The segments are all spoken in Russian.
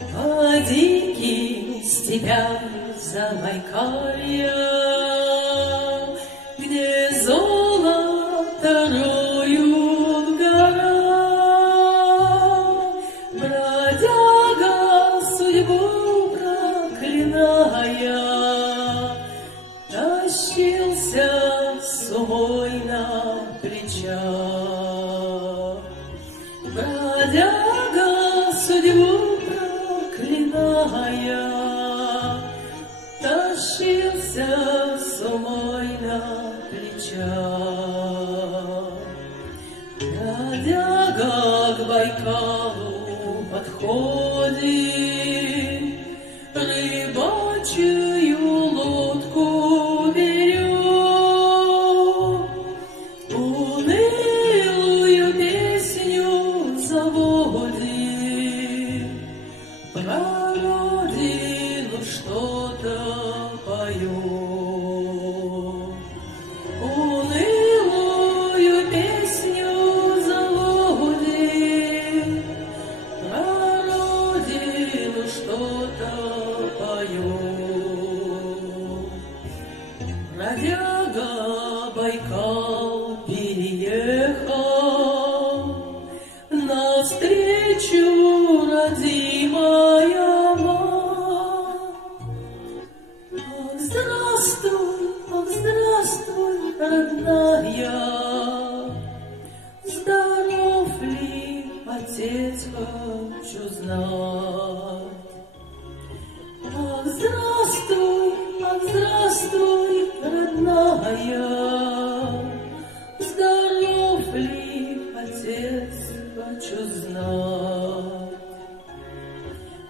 По диким степям Забайкалья, где золото роют гора, бродяга судьбу проклиная, тащился с умой на плечах. Бродяга судьбу проклиная, тащился с умой на плечах. Бродяга к Байкалу подходит, рыбачью лодку берет, унылую песню заводит, про родину что-то поет. Унылую песню заводит, про родину что-то поет. Бродяга Байкал переехал, навстречу родимая мать. Ах, здравствуй, родная, здоров ли отец, хочу знать. Ах, здравствуй, родная, здоров ли отец, хочу знать.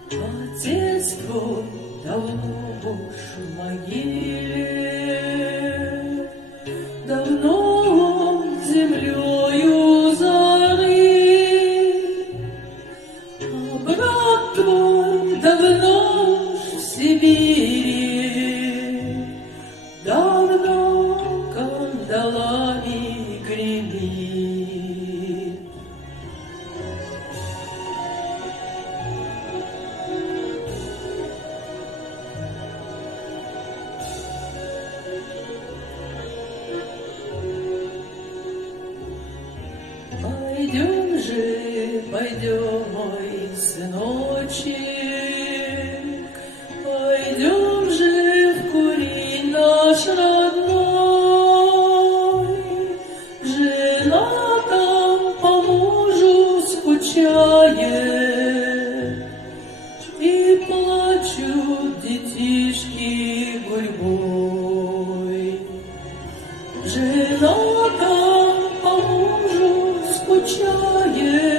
Отец твой давно уж в могиле, давно он землею зарыт, а брат твой давно уж в Сибири, давно кандалами гремит. Пойдем, мой сыночек, пойдем же в курень наш родной. Жена там по мужу скучает, и плачут детишки гурьбой. Жена там по мужу скучает,